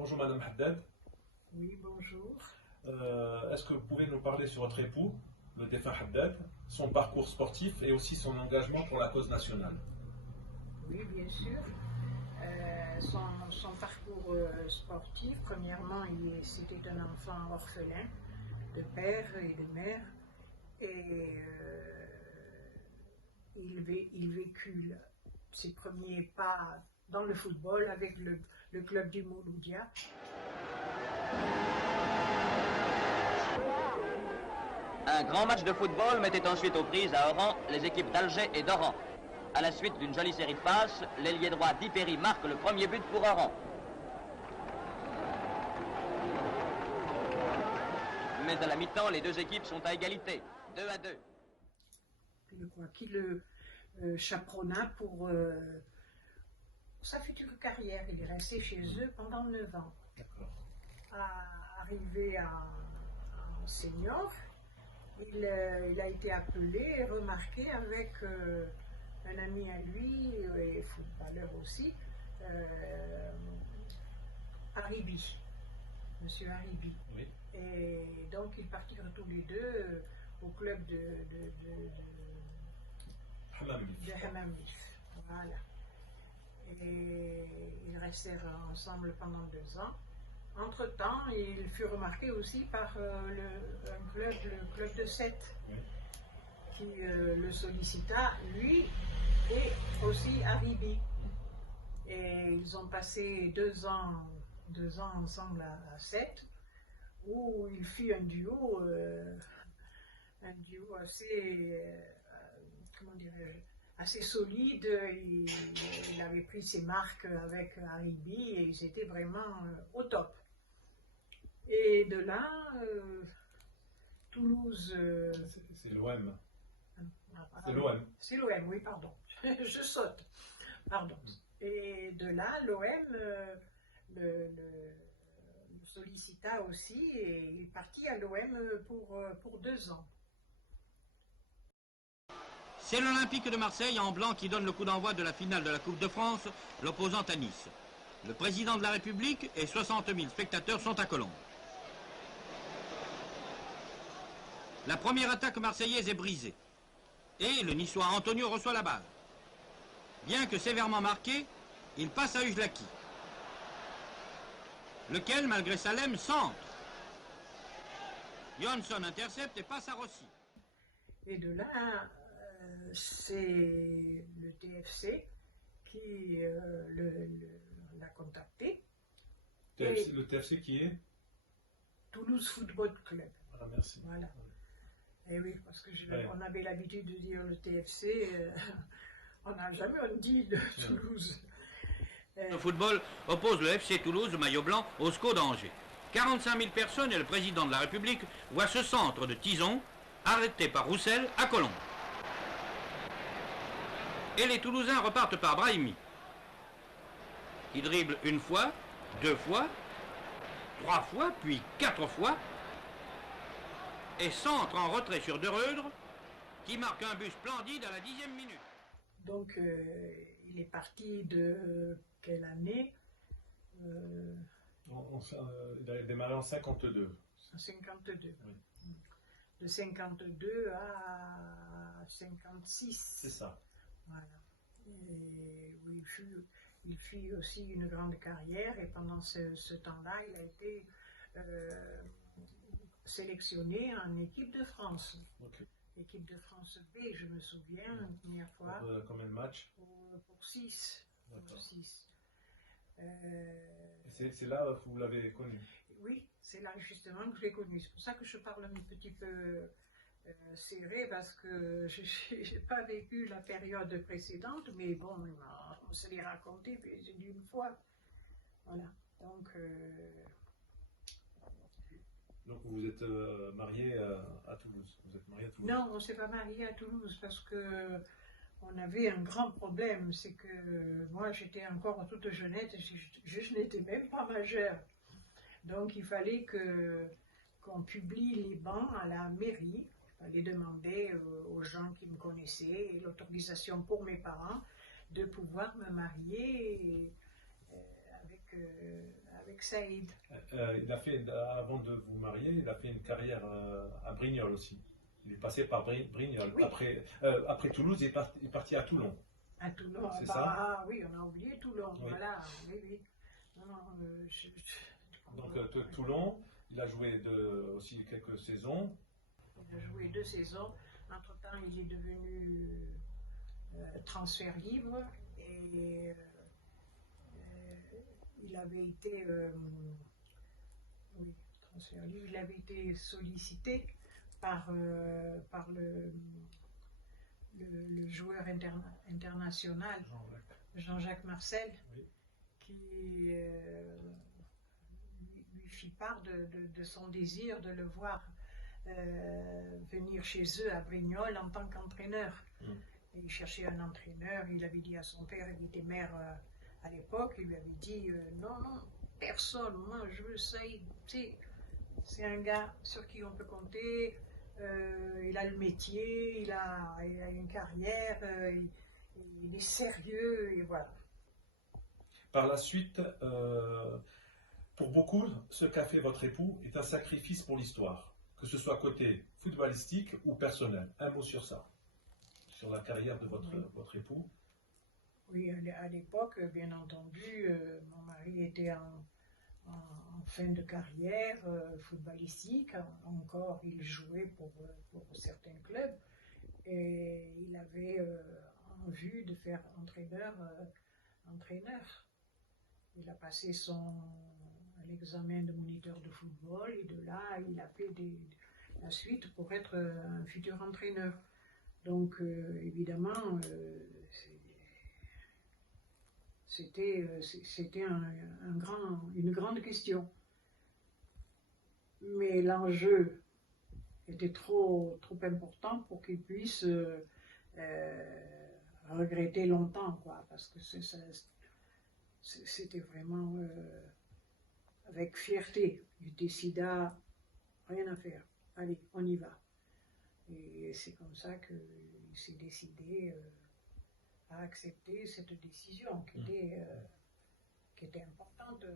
Bonjour Madame Haddad. Oui, bonjour. Est-ce que vous pouvez nous parler sur votre époux, le défunt Haddad, son parcours sportif et aussi son engagement pour la cause nationale? Oui, bien sûr. Son parcours sportif, premièrement, c'était un enfant orphelin de père et de mère. Et il vécut ses premiers pas dans le football avec le club du Mouloudia. Un grand match de football mettait ensuite aux prises à Oran les équipes d'Alger et d'Oran. À la suite d'une jolie série de passes, l'ailier droit Dipéry marque le premier but pour Oran. Mais à la mi-temps, les deux équipes sont à égalité, 2-2. Je crois qu'il le chaperonna pour sa future carrière. Il est resté chez eux pendant 9 ans. Arrivé en senior, il a été appelé et remarqué avec un ami à lui, et footballeur aussi, Haribi, Monsieur Haribi. Oui. Et donc ils partirent tous les deux au club de Hammam Vif. Voilà. Et ils restèrent ensemble pendant 2 ans. Entre-temps, il fut remarqué aussi par le club de Sète, Oui. qui le sollicita, lui et aussi Haribi. Et ils ont passé 2 ans ensemble à Sète, où il fit un duo assez, comment dirais-je, assez solide. Il avait pris ses marques avec Haribi et ils étaient vraiment au top. Et de là, Toulouse... C'est l'OM. C'est l'OM. C'est l'OM, oui, pardon. Je saute. Pardon. Et de là, l'OM le sollicita aussi et il partit à l'OM pour 2 ans. C'est l'Olympique de Marseille en blanc qui donne le coup d'envoi de la finale de la Coupe de France, l'opposant à Nice. Le président de la République et 60 000 spectateurs sont à Colombes. La première attaque marseillaise est brisée. Et le Niçois Antonio reçoit la balle. Bien que sévèrement marqué, il passe à Ujlaki, lequel, malgré Salem, centre. Johnson intercepte et passe à Rossi. Et de là, c'est le TFC qui l'a contacté. Le TFC qui est? Toulouse Football Club. Ah, merci. Voilà. Et oui, parce que on avait l'habitude de dire le TFC, on n'a jamais dit de Toulouse. Le football oppose le FC Toulouse, maillot blanc, au SCO d'Angers. 45 000 personnes et le président de la République voient ce centre de Tison arrêté par Roussel à Colombes. Et les Toulousains repartent par Brahimi, qui dribble 1 fois, 2 fois, 3 fois, puis 4 fois, et centre en retrait sur De Reudre, qui marque un but splendide à la 10e minute. Donc, il est parti de quelle année Il a démarré en 52. En 52. Oui. De 52 à 56. C'est ça. Voilà. Et oui, il fit aussi une grande carrière et pendant ce temps-là, il a été sélectionné en équipe de France. Okay. Équipe de France B, je me souviens, la première fois. Combien de matchs? Pour 6. C'est là que vous l'avez connu? Oui, c'est là justement que je l'ai connu. C'est pour ça que je parle un petit peu serré, parce que je n'ai pas vécu la période précédente, mais bon, on se l'est raconté d'une fois. Voilà. Donc vous êtes marié à Toulouse. Vous êtes marié à Toulouse? Non, on ne s'est pas marié à Toulouse parce que on avait un grand problème, c'est que moi j'étais encore toute jeunette, je n'étais même pas majeure. Donc il fallait qu'on publie les bancs à la mairie. Il fallait demander aux gens qui me connaissaient l'autorisation pour mes parents de pouvoir me marier avec avec Saïd. Il a fait, avant de vous marier, il a fait une carrière à Brignoles aussi. Il est passé par Brignoles. Oui. Après Toulouse, il est parti à Toulon. À Toulon. C'est ça? Oui, on a oublié Toulon. Oui. Voilà, oui. Non, Donc Toulon, il a joué aussi quelques saisons. il a joué 2 saisons. Entre-temps, il est devenu transfert libre et il avait été transfert libre. Il avait été sollicité par le joueur international Jean-Jacques Marcel, Oui. qui lui fit part de son désir de le voir venir chez eux à Brignoles en tant qu'entraîneur. Et il cherchait un entraîneur, il avait dit à son père, il était maire à l'époque, il lui avait dit non, personne, moi je veux ça, c'est un gars sur qui on peut compter, il a le métier, il a une carrière, il est sérieux, et voilà. Par la suite, pour beaucoup, ce qu'a fait votre époux est un sacrifice pour l'histoire, que ce soit côté footballistique ou personnel. Un mot sur ça, sur la carrière de votre époux. Oui, à l'époque, bien entendu, mon mari était en fin de carrière footballistique. Encore, il jouait pour certains clubs et il avait en vue de faire entraîneur. Il a passé l'examen de moniteur de football et de là, il a fait la suite pour être un futur entraîneur. Donc, évidemment, c'était une grande question. Mais l'enjeu était trop important pour qu'il puisse regretter longtemps, quoi, parce que c'était vraiment avec fierté. Il décida, rien à faire, allez, on y va. Et c'est comme ça qu'il s'est décidé à accepter cette décision qui était importante.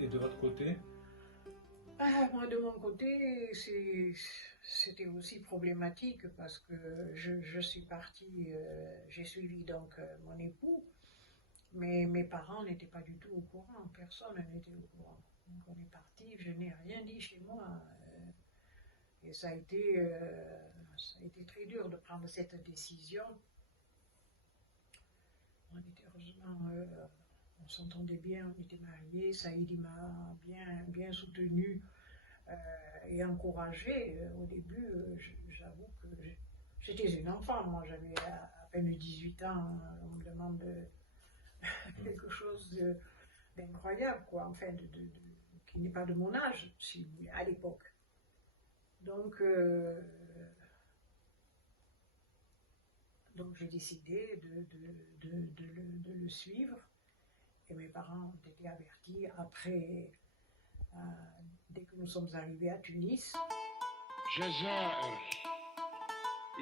Et de votre côté? Moi, de mon côté, c'était aussi problématique parce que je suis partie, j'ai suivi donc mon époux, mais mes parents n'étaient pas du tout au courant, personne n'était au courant. Donc on est parti, je n'ai rien dit chez moi. Et ça a été très dur de prendre cette décision. On était heureusement... on s'entendait bien, on était mariés, Saïd m'a bien soutenu et encouragé. Au début, j'avoue que j'étais une enfant, moi j'avais à peine 18 ans, on me demande quelque chose d'incroyable, quoi, enfin, qui n'est pas de mon âge, si vous voulez, à l'époque. Donc j'ai décidé de le suivre. Et mes parents ont été avertis après, dès que nous sommes arrivés à Tunis. جزائر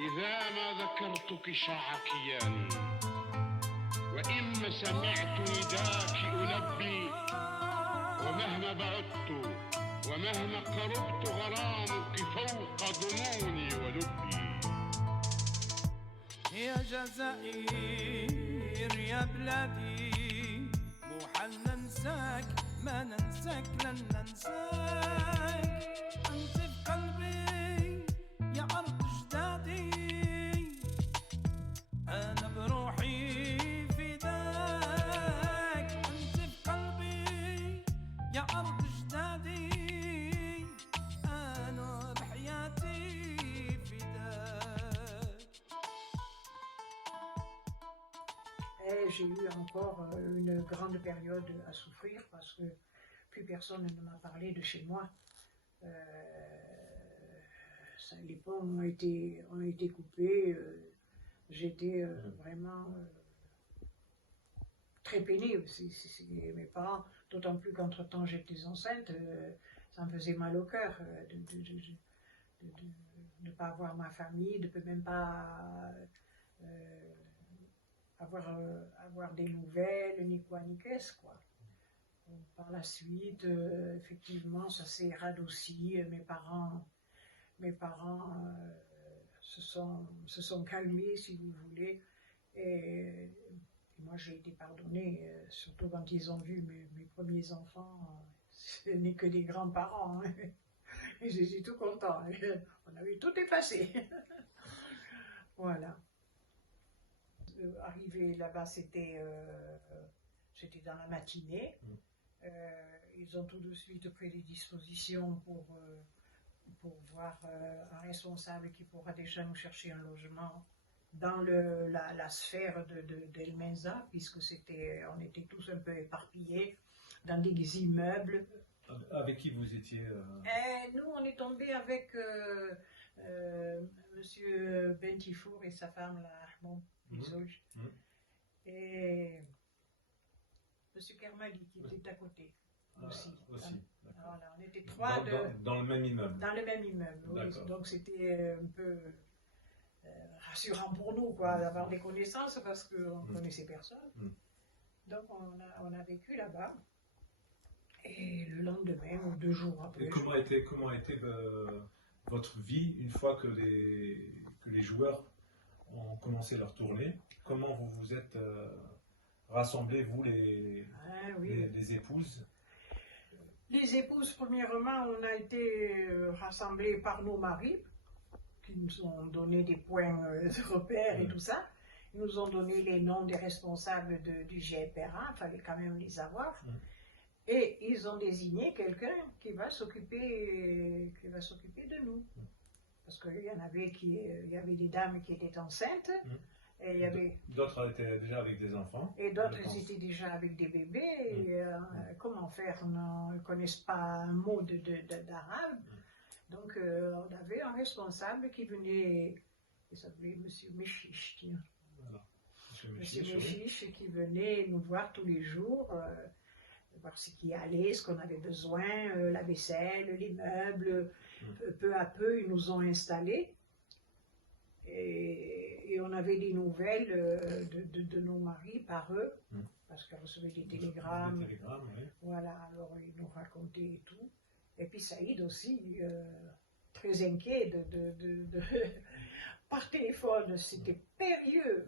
إذا ما ذكرتك شاع كياني وإما سمعت نداك ألبي ومهما بعدت ومهما قربت غرامك فوق ظنوني ولبي يا جزائر يا بلادي حل ننساك ما ننساك لن ننساك أنت في قلبي يا أرض جدادي أنا بروحي فداك أنت في قلبي يا أرض جدادي أنا بحياتي فداك après, j'ai eu encore une grande période à souffrir parce que plus personne ne m'a parlé de chez moi. Les ponts ont été coupés. J'étais vraiment très pénible. Mes parents, d'autant plus qu'entre-temps j'étais enceinte, ça me faisait mal au cœur de ne pas avoir ma famille, de ne même pas avoir des nouvelles, ni quoi, ni qu'est-ce, quoi. Donc, par la suite, effectivement, ça s'est radouci. Mes parents se sont calmés, si vous voulez. Et moi, j'ai été pardonnée, surtout quand ils ont vu mes premiers enfants. Ce n'est que des grands-parents. Hein. Et j'étais tout content. On avait tout effacé. Voilà. Arrivé là-bas, c'était dans la matinée. Ils ont tout de suite pris des dispositions pour voir un responsable qui pourra déjà nous chercher un logement dans la sphère d'El Menza, puisque on était tous un peu éparpillés dans des immeubles. Avec qui vous étiez Nous, on est tombé avec Monsieur Bentifour et sa femme, là, bon, et Monsieur Kermali qui était à côté aussi. Voilà, on était trois dans le même immeuble. Dans le même immeuble, oui. Donc c'était un peu rassurant pour nous, quoi, d'avoir des connaissances parce qu'on ne connaissait personne. Donc on a vécu là-bas. Et le lendemain, ou 2 jours après. Et comment a été votre vie une fois que les joueurs ont commencé leur tournée? Comment vous vous êtes rassemblés, vous, les épouses? Les épouses, premièrement, on a été rassemblés par nos maris, qui nous ont donné des points de repère et tout ça. Ils nous ont donné les noms des responsables du GFRA, il fallait quand même les avoir. Et ils ont désigné quelqu'un qui va s'occuper de nous. Parce qu'il y en avait il y avait des dames qui étaient enceintes. Et il y avait d'autres étaient déjà avec des enfants. Et d'autres étaient déjà avec des bébés. Et, comment faire? Ils ne connaissent pas un mot d'arabe. Donc on avait un responsable qui venait, il s'appelait Monsieur Méchiche, tiens. Voilà. Monsieur Méchiche qui venait nous voir tous les jours. Voir ce qui allait, ce qu'on avait besoin, la vaisselle, les meubles. Peu à peu, ils nous ont installés. Et on avait des nouvelles de nos maris par eux, parce qu'ils recevaient des télégrammes. Voilà, alors ils nous racontaient et tout. Et puis Saïd aussi, très inquiet par téléphone, c'était périlleux.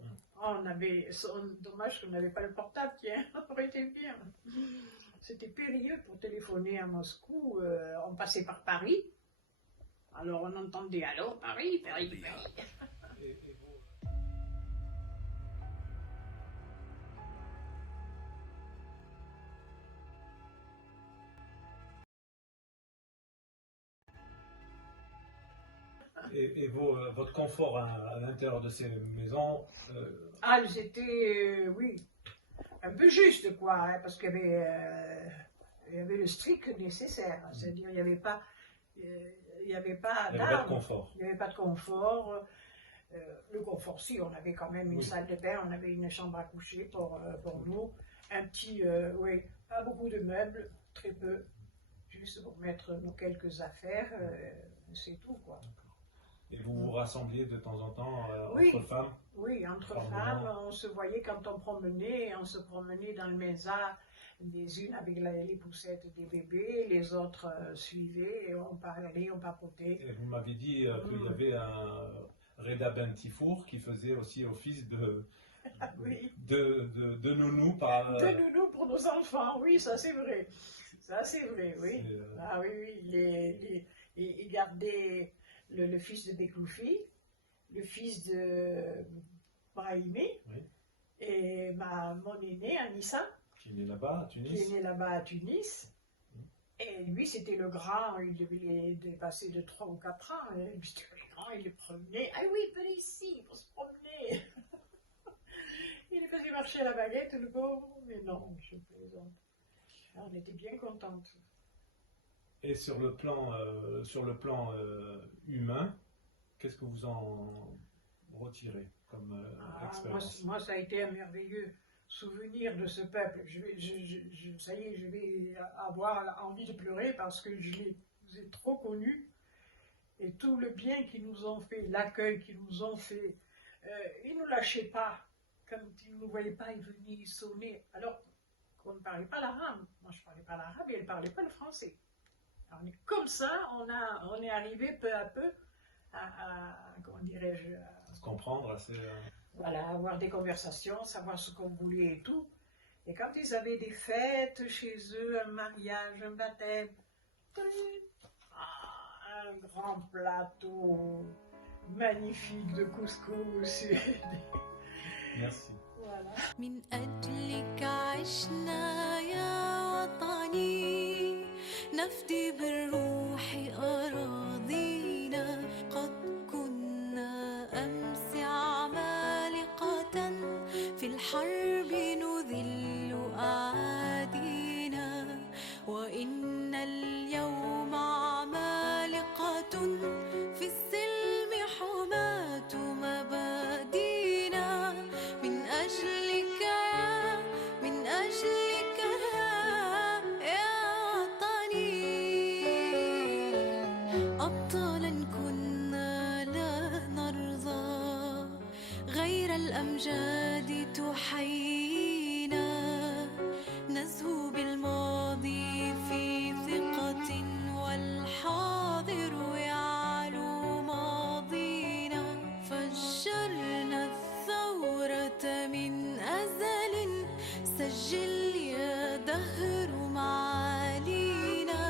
Dommage qu'on n'avait pas le portable, tiens, ça aurait été bien. C'était périlleux pour téléphoner à Moscou. On passait par Paris. Alors on entendait « Allô, Paris, Paris, Paris ». Et votre confort à l'intérieur de ces maisons C'était, oui, un peu juste, quoi, hein, parce qu'il y avait le strict nécessaire. C'est-à-dire, il n'y avait pas de confort. Il n'y avait pas de confort. Le confort, si, on avait quand même une salle de bain, on avait une chambre à coucher pour nous. Un petit, pas beaucoup de meubles, très peu, juste pour mettre nos quelques affaires, c'est tout, quoi. Et vous vous rassembliez de temps en temps entre femmes? Oui, entre femmes, on se voyait quand on promenait dans le Menza, les unes avec les poussettes des bébés, les autres suivaient, et on parlait, on papotait. Et vous m'avez dit qu'il y avait un Reda Bentifour qui faisait aussi office de nounou de nounou pour nos enfants, oui, ça c'est vrai. Ça c'est vrai, oui. Ah oui, il gardait le fils de Bekloufi, le fils de Brahimi, et mon aîné, Anissa, qui est né là-bas à Tunis. Et lui, c'était le grand, il devait dépasser de 3 ou 4 ans. Et c'était le grand, il le promenait. Ah oui, par ici, pour se promener. Il faisait marcher la baguette, le pauvre, mais non, je plaisante. On était bien contentes. Et sur le plan humain, qu'est-ce que vous en retirez comme expérience? Moi, ça a été un merveilleux souvenir de ce peuple. Ça y est, je vais avoir envie de pleurer parce que je les ai trop connus. Et tout le bien qu'ils nous ont fait, l'accueil qu'ils nous ont fait, ils ne nous lâchaient pas. Quand ils ne nous voyaient pas, ils venaient, ils sonnaient. Alors qu'on ne parlait pas l'arabe. Moi, je ne parlais pas l'arabe et elle ne parlait pas le français. Alors, comme ça, on est arrivé peu à peu comment dirais-je, Se comprendre assez. Voilà, avoir des conversations, savoir ce qu'on voulait et tout. Et quand ils avaient des fêtes chez eux, un mariage, un baptême, un grand plateau magnifique de couscous. Merci. Voilà. من أجلك عشنا يا وطني نفدي بالروح أراضينا قد كنا أمس عمالقة في الحرب نذل أعادينا وإن اليوم عمالقة في السلم حماة مبادينا من أجلك يا وطني أبطالا كنا لا نرضى غير الأمجاد تحيينا نزهو بالماضي في ثقة والحاضر يعلو ماضينا فجرنا الثورة من أزل سجل يا دهر معالينا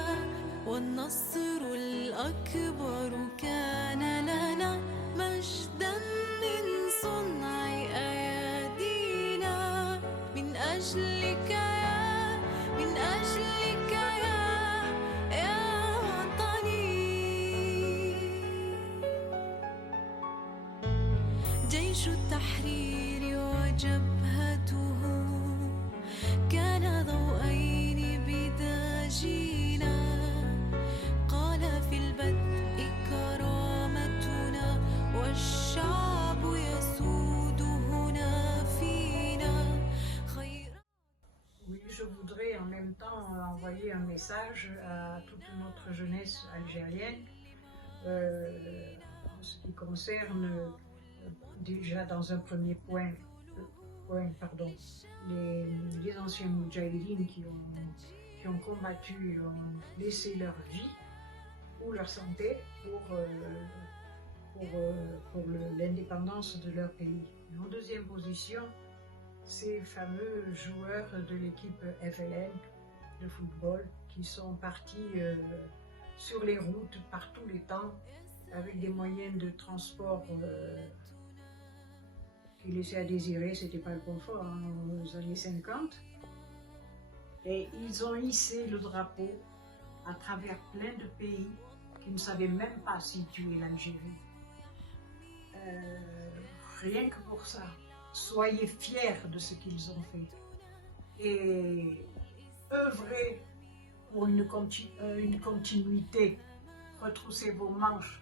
والنصر الأكبر كان لنا مجدا من صنع أيادينا من أجلك يا وطني جيش التحرير وجبهته كان ضوءين بداجينا قال في البدء كرامتنا والشعب يسود هنا فينا خير. Oui, je voudrais en même temps envoyer un message à toute notre jeunesse algérienne en ce qui concerne déjà dans un premier point, les anciens moudjahidines qui ont combattu et ont laissé leur vie ou leur santé pour l'indépendance de leur pays. Et en deuxième position, ces fameux joueurs de l'équipe FLN de football qui sont partis sur les routes par tous les temps avec des moyens de transport qui laissaient à désirer, c'était pas le confort aux années 50. Et ils ont hissé le drapeau à travers plein de pays qui ne savaient même pas situer l'Algérie. Rien que pour ça, soyez fiers de ce qu'ils ont fait et œuvrez pour une continuité, retroussez vos manches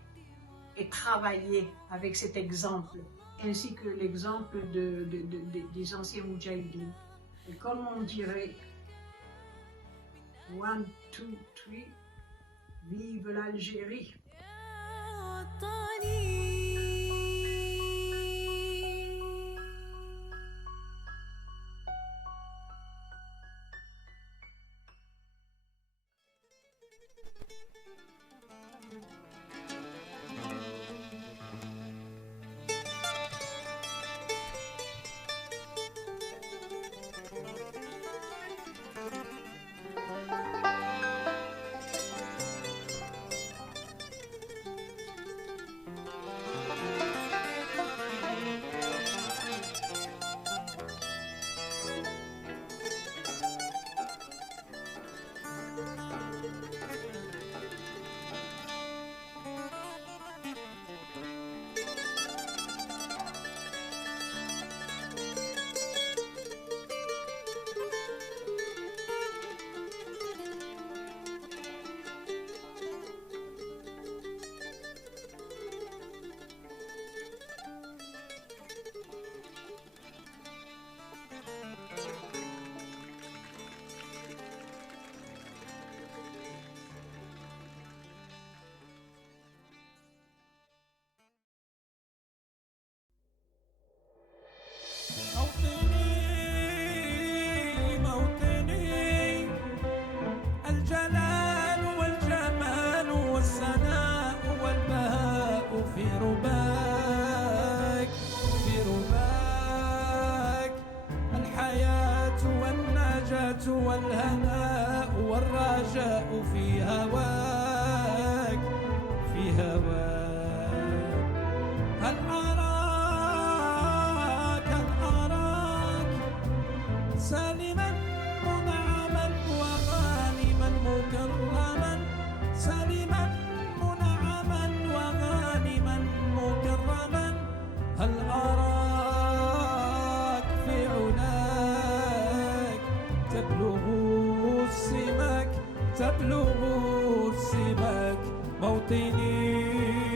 et travaillez avec cet exemple, ainsi que l'exemple des anciens moudjahidines. Et comme on dirait, 1, 2, 3, vive l'Algérie! والهناء والرجاء في هواك في هواك. هل أراك سالما منعما وغانما مكرما، سالما منعما وغانما مكرما. هل أراك في علاك تبلغ السماك، تبلغ السماك. موطني